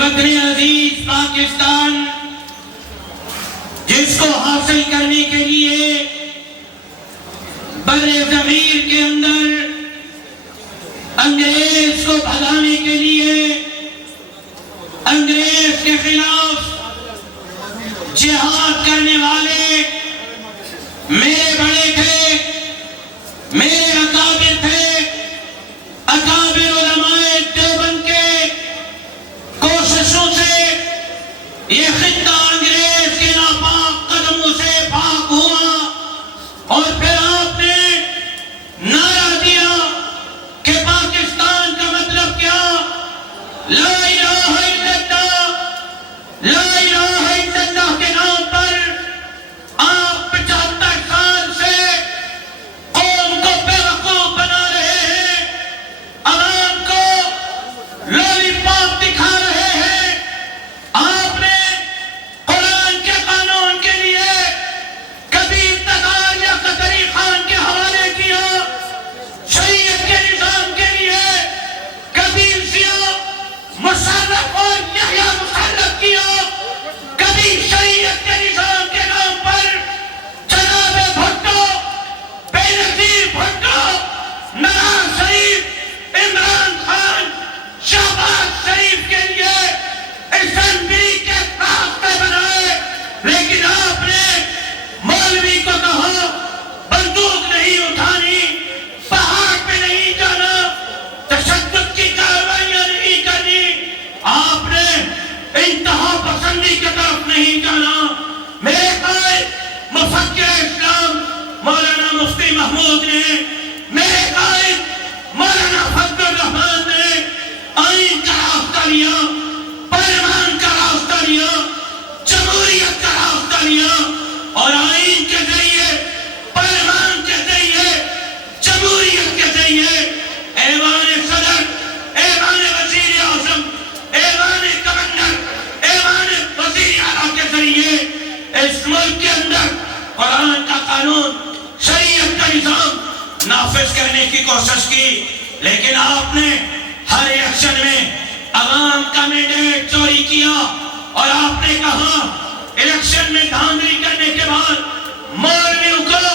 وطن عزیز پاکستان جس کو حاصل کرنے کے لیے بر صغیر کے اندر انگریز کو بھگانے کے لیے انگریز کے خلاف جہاد کرنے والے میرے بڑے تھے، میرے اکابر تھے، اکابر علماء دیوبند کے کوششوں سے یہ خطہ انگریز کے ناپاک قدموں سے پاک ہوا، اور پھر آپ نے نعرہ دیا کہ پاکستان کا مطلب کیا؟ لا الہ الا اللہ، لا الہ الا اللہ کے نام پر آپ 75 سال سے قوم کو بیوقوف بنا رہے ہیں، عوام کو لولی پاپ دکھا رہے ہیں۔ آپ نے قرآن کے قانون کے لیے کبھی تغار یا قدری خان کے حوالے کیا، شریعت کے نظام کے لیے کبھی ضیاء مشرف اور یحییٰ مشرف کیا، کبھی شریعت کے نظام کے نام پر جناب بھٹو، بے نظیر بھٹو، نواز شریف، عمران خان، شہباز شریف کے لیے اسمبلی کے راستے بنائے، لیکن آپ نے مولوی کو کہا بندوق نہیں اٹھانی، پہاڑ پہ نہیں جانا، تشدد کی کارروائیاں نہیں کرنی، آپ نے انتہا پسندی کی طرف نہیں جانا۔ میرے قائد مفکر اسلام مولانا مفتی محمود نے، میرے قائد مولانا فضل الرحمان نے آئین کا راستہ لیا، پارلیمان کا راستہ لیا، جمہوریت کا راستہ لیا، اور آئین کے ذریعے، پارلیمان کے ذریعے، جمہوریت کے ذریعے ایوان صدر، ایوان وزیر اعظم، ایوان گورنر، ایوان وزیر اعلیٰ کے ذریعے اس ملک کے اندر قرآن کا قانون، شریعت کا نظام نافذ کرنے کی کوشش کی، لیکن آپ نے ہر الیکشن میں عوام کا مینڈیٹ چوری کیا، اور آپ نے کہا الیکشن میں دھاندلی کرنے کے بعد مولویوں کو،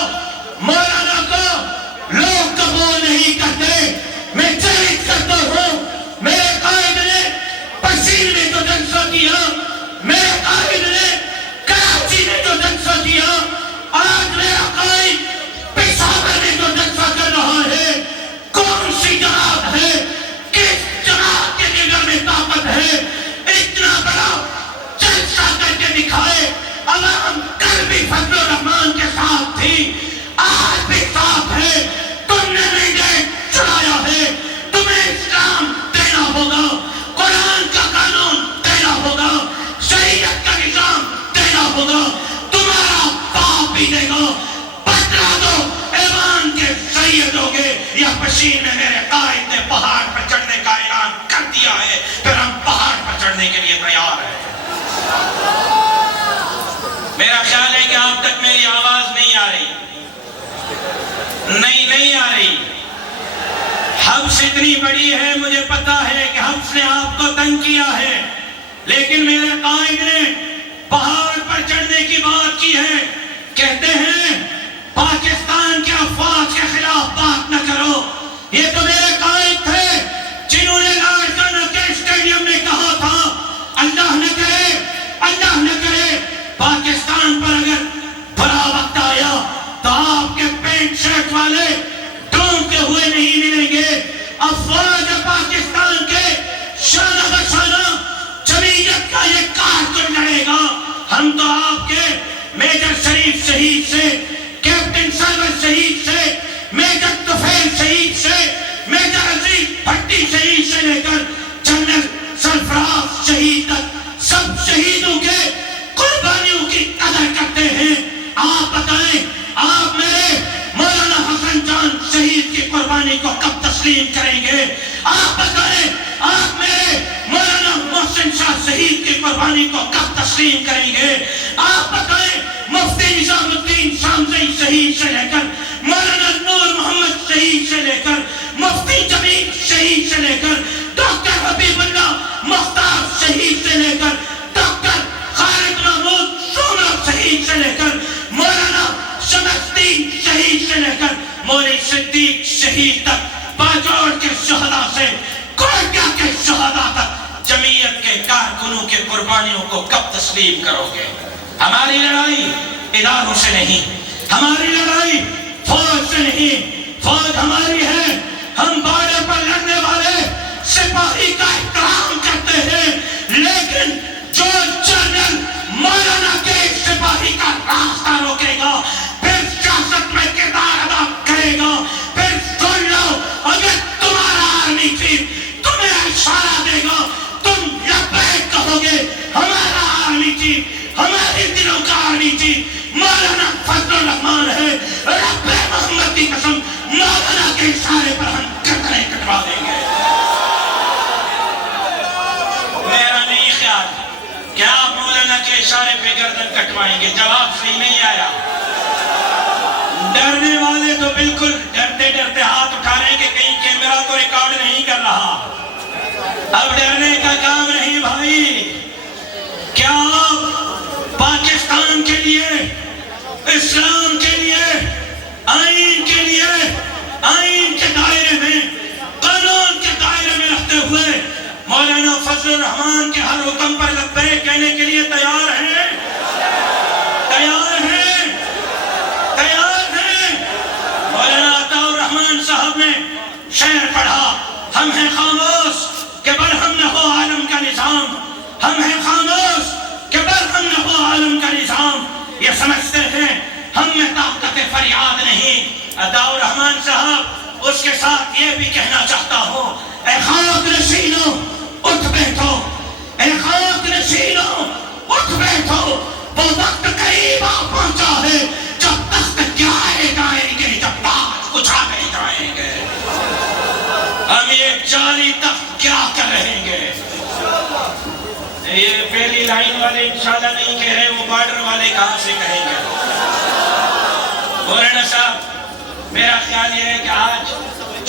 مولانا کو لوگ قبول نہیں کرتے۔ میں چیلنج کرتا ہوں، میرے قائد نے پشین میں جو جلسہ کیا، میرے قائد نے کراچی میں جو جلسہ کیا، آج میرا قائد پشاور میں جو جلسہ کر رہا ہے، کون سی جماعت ہے، کس جماعت کے جگر میں طاقت ہے؟ اتنا بڑا جلسہ کر کے دکھائے، عوام کل بھی فضل الرحمان کے ساتھ تھی، آج بھی ساتھ ہے۔ تم نے مینڈیٹ چڑھایا ہے، تمہیں اسلام دینا ہوگا، قرآن کا قانون دینا ہوگا، شریعت کا نظام دینا ہوگا، تمہارا باپ بھی دے گا۔ بدلا دو ایوان کے سید ہوگے، یا پشین میں میرے قائد نے پہاڑ پر چڑھنے کا اعلان کر دیا ہے، پھر ہم پہاڑ پر چڑھنے کے لیے تیار ہیں۔ میرا خیال ہے کہ اب تک میری آواز نہیں آ رہی، نہیں آ رہی۔ حبس اتنی بڑی ہے، مجھے پتا ہے کہ حبس نے آپ کو تنگ کیا ہے، لیکن میرے قائد نے پہاڑ پر چڑھنے کی بات کی ہے۔ کہتے ہیں پاکستان کے افواج کے خلاف بات نہ کرو، یہ تو میرے قائد تھے جنہوں نے لاڑکانہ کے اسٹیڈیم میں کہا تھا اللہ نہ کرے، اللہ نہ کرے پاکستان پر اگر برا وقت آیا تو آپ کے پینٹ شرٹ والے ڈھونڈتے ہوئے نہیں ملیں گے۔ افواج پاکستان کے شانہ بشانہ جمعیت کا یہ کارکن لڑے گا۔ ہم تو آپ کے میجر شریف شہید سے، کیپٹن سرور شہید سے، میجر طفیل شہید سے، میجر عزیز بھٹی شہید سے لے کر جنرل سرفراز شہید تک سب شہیدوں کے قربانیوں کی قدر کرتے ہیں۔ آپ بتائیں، آپ میرے مولانا حسن جان شہید کی قربانی کو کب تسلیم کریں گے؟ آپ بتائیں، آپ میرے مولانا محسن شاہ شہید کی قربانی کو کب تسلیم کریں گے؟ آپ بتائیں، مفتی نظام الدین شامزئی شہید سے لے کر مولانا نور محمد شہید سے لے کر مفتی جمیل شہید سے لے کر ڈاکٹر حبیب اللہ مختار شہید سے لے کر ڈاکٹر خالد محمود سومرو شہید سے لے کر مولانا شمسدین شہید سے لے کر مولوی صدیق شہید تک باجوڑ کے شہداء سے کوئٹہ کے شہداء تک جمعیت کے کارکنوں کے قربانیوں کو کب تسلیم کرو گے؟ ہماری لڑائی اداروں سے نہیں، ہماری لڑائی فوج سے نہیں، فوج ہماری ہے، ہم بارڈر پر لڑنے والے سپاہی کا احترام کرتے ہیں، لیکن جو جنرل مولانا کے سپاہی کا راستہ روکے گا پھر سیاست میں کردار ادا کرے گا، پھر سن لو اگر تمہارا آرمی چیف تمہیں اشارہ دے گا تم لبیک کہو گے، ہمارا آرمی چیف، ہمارے دلوں کا آرمی چیف مولانا فضل الرحمان ہے، رب محمد کی قسم مولانا کے اشارے پر ہم گردنیں کٹوا دیں گے۔ میرا نہیں خیال کہ آپ مولانا کے اشارے پہ گردن کٹوائیں گے، جواب صحیح نہیں آیا۔ ڈرنے والے تو بالکل ڈرتے ڈرتے ہاتھ اٹھا رہے ہیں کہ کہیں کیمرہ تو ریکارڈ نہیں کر رہا۔ اب ڈرنے کا کام نہیں بھائی، کیا آپ پاکستان کے لیے، اسلام کے لیے، آئین کے لیے، آئین کے دائرے میں، قانون کے دائرے میں رہتے ہوئے مولانا فضل الرحمان کے ہر حکم پر لبیک کہنے کے لیے تیار ہیں؟ تیار ہیں؟ تیار ہیں؟ مولانا عطا الرحمان صاحب نے شعر پڑھا، ہم ہیں خاموش کہ برہم نہ ہو عالم کا نظام، ہم ہیں خاموش کہ برہم نہ ہو عالم کا نظام، یہ سمجھتے ہیں ہم میں طاقت فریاد نہیں۔ عطا الرحمان صاحب اس کے ساتھ یہ بھی کہنا چاہتا ہوں، اے خاک نشینوں اٹھ بیٹھو، اے خاک نشینوں اٹھ بیٹھو، وہ وقت قریب آ پہنچا ہے جب تخت گرائے جائیں گے، جب تاج اچھالے جائیں گے، ہم یہ جعلی تخت گرا کر رہیں گے۔ یہ پہلی لائن والے انشاءاللہ نہیں کہہ رہے، وہ بارڈر والے کہاں سے کہیں گے؟ مولانا صاحب میرا خیال یہ ہے کہ آج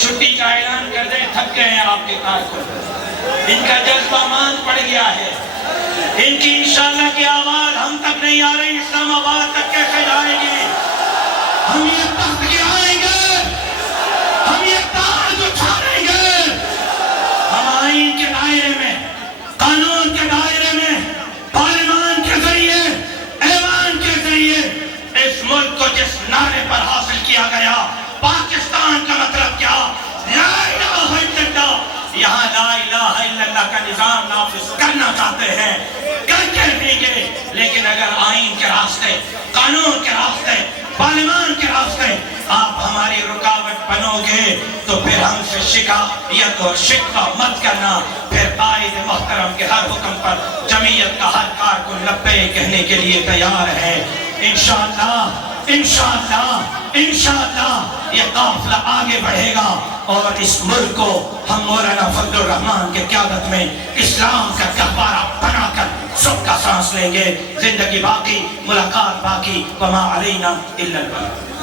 چھٹی کا اعلان کر دیں، تھک گئے ہیں آپ کے کارکن، ان کا جذبہ ماند پڑ گیا ہے، ان کی انشاءاللہ کی آواز ہم تک نہیں آ رہی، اسلام آباد تک کیسے جائے گی؟ ہم یہ تخت گرائیں گے، ہم یہ تاج اٹھائیں گے، ہم آئین کے دائرے میں، قانون کے دائرے میں، پارلیمان کے ذریعے، ایوان کے ذریعے اس ملک کو جس نعرے پر حاصل کیا گیا، پاکستان کا مطلب کیا؟ لا الہ الا اللہ، یہاں لا الہ الا اللہ کا نظام نافذ کرنا چاہتے ہیں، کر کے رہیں گے، لیکن اگر آئین کے راستے، قانون کے راستے، پارلیمان کے راستے آپ ہماری رکاوٹ بنو گے تو پھر ہم سے شکایت اور شکوہ مت کرنا، پھر قائد محترم کے ہر حکم پر جمعیت کا ہر کارکن لبیک کہنے کے لیے تیار ہے۔ انشاءاللہ انشاءاللہ انشاءاللہ یہ قافلہ آگے بڑھے گا اور اس ملک کو ہم مولانا فضل الرحمان کے قیادت میں اسلام کا گہوارہ بنا کر سب کا سانس لیں گے۔ زندگی باقی، ملاقات باقی، وما علینا الا البلاغ۔